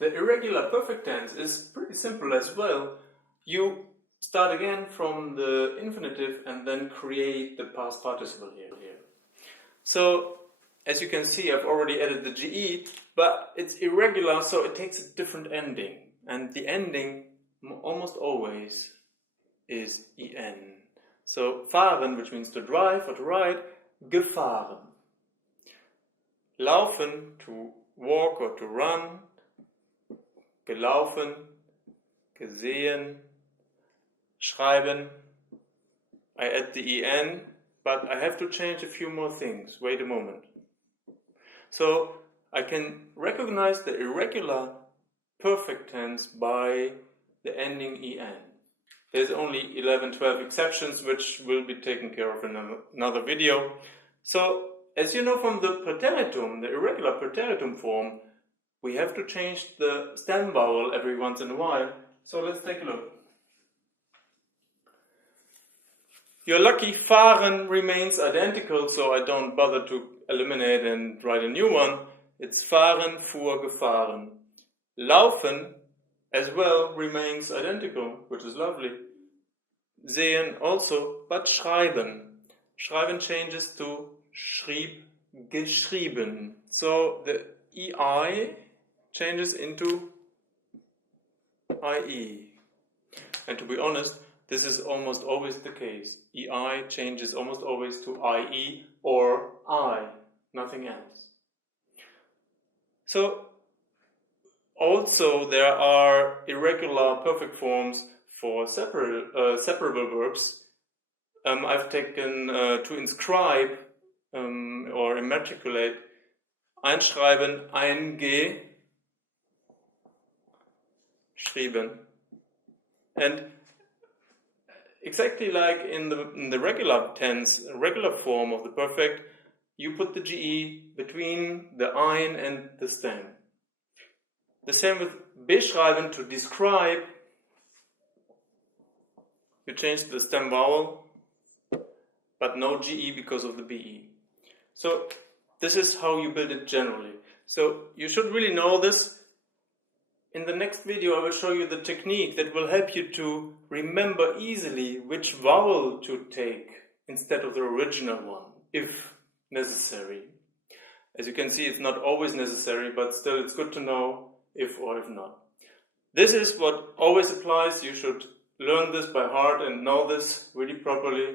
The irregular perfect tense is pretty simple as well. You start again from the infinitive and then create the past participle here. So, as you can see, I've already added the GE, but it's irregular, so it takes a different ending. And the ending almost always is en. So, fahren, which means to drive or to ride, gefahren. Laufen, to walk or to run, gelaufen, gesehen, schreiben. I add the en, but I have to change a few more things. Wait a moment. So I can recognize the irregular perfect tense by the ending en. There's only 11, 12 exceptions, which will be taken care of in another video. So, as you know from the preteritum, the irregular preteritum form, we have to change the stem vowel every once in a while. So let's take a look. You're lucky, fahren remains identical, so I don't bother to eliminate and write a new one. It's fahren, fuhr, gefahren. Laufen as well remains identical, which is lovely. Sehen also, but schreiben. Schreiben changes to schrieb, geschrieben. So the EI changes into IE. And to be honest, this is almost always the case. EI changes almost always to IE or I, nothing else. So, also there are irregular perfect forms for separable verbs. I've taken to inscribe or immatriculate, einschreiben, eingeschrieben. And exactly like in the regular tense, regular form of the perfect, you put the GE between the ein and the stem. The same with beschreiben, to describe. You change the stem vowel, but no GE because of the BE. So this is how you build it generally. So you should really know this. In the next video I will show you the technique that will help you to remember easily which vowel to take instead of the original one, if necessary. As you can see, it's not always necessary, but still it's good to know if or if not. This is what always applies. You should learn this by heart and know this really properly. And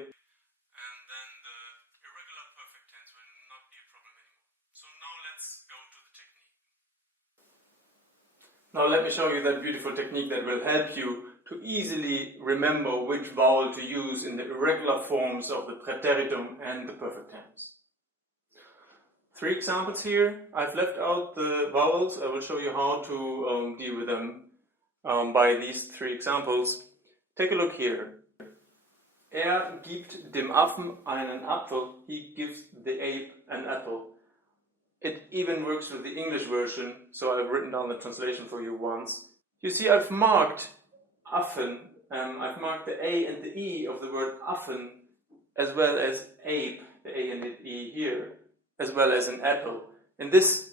then the irregular perfect tense will not be a problem anymore. So now let's go to the technique. Now let me show you that beautiful technique that will help you to easily remember which vowel to use in the irregular forms of the preteritum and the perfect tense. 3 examples here. I've left out the vowels. I will show you how to deal with them by these 3 examples. Take a look here. Er gibt dem Affen einen Apfel. He gives the ape an apple. It even works with the English version, so I've written down the translation for you once. You see, I've marked Affen. I've marked the A and the E of the word Affen, as well as ape, the A and the E here, as well as an apple. In this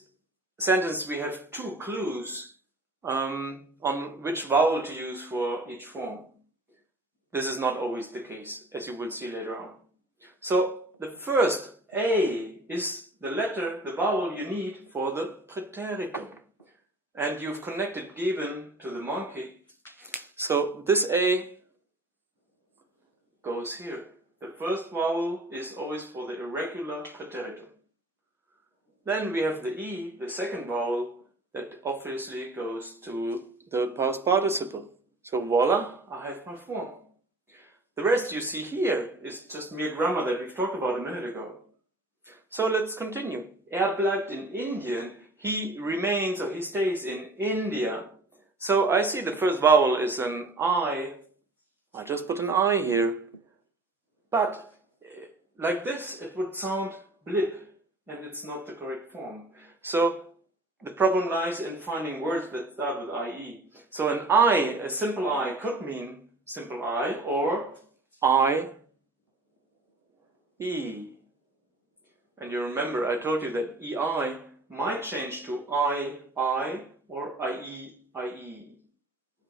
sentence we have 2 clues on which vowel to use for each form. This is not always the case, as you will see later on. So the first A is the letter, the vowel you need for the preteritum. And you've connected geben to the monkey. So this A goes here. The first vowel is always for the irregular preteritum. Then we have the E, the second vowel, that obviously goes to the past participle. So voila, I have my form. The rest you see here is just mere grammar that we've talked about a minute ago. So let's continue. Er bleibt in Indien. He remains or he stays in India. So I see the first vowel is an I. I just put an I here. But like this, it would sound blip, and it's not the correct form. So the problem lies in finding words that start with IE. So an I, a simple I, could mean simple I or I-E. And you remember I told you that EI might change to I, or IE, IE.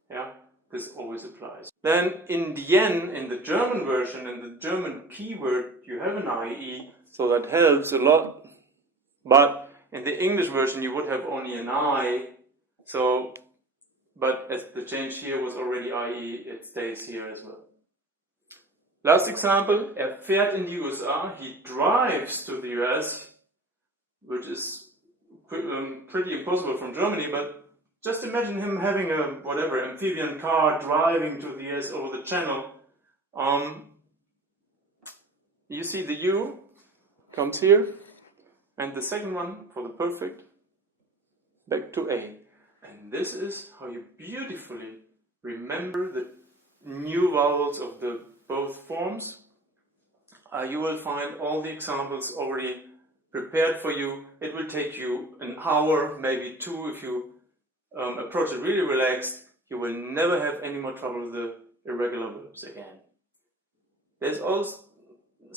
Yeah, this always applies. Then in the end, in the German version, in the German keyword, you have an IE, so that helps a lot. But in the English version, you would have only an I, so, but as the change here was already IE, it stays here as well. Last example, fährt in die USA, he drives to the US, which is pretty impossible from Germany, but just imagine him having a, whatever, amphibian car driving to the US over the channel. You see the U comes here, and the second one for the perfect, back to A. And this is how you beautifully remember the new vowels of the both forms. You will find all the examples already prepared for you. It will take you an hour, maybe two, if you approach it really relaxed. You will never have any more trouble with the irregular verbs again. There's also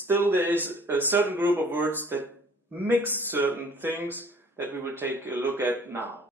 there is a certain group of words that mix certain things that we will take a look at now.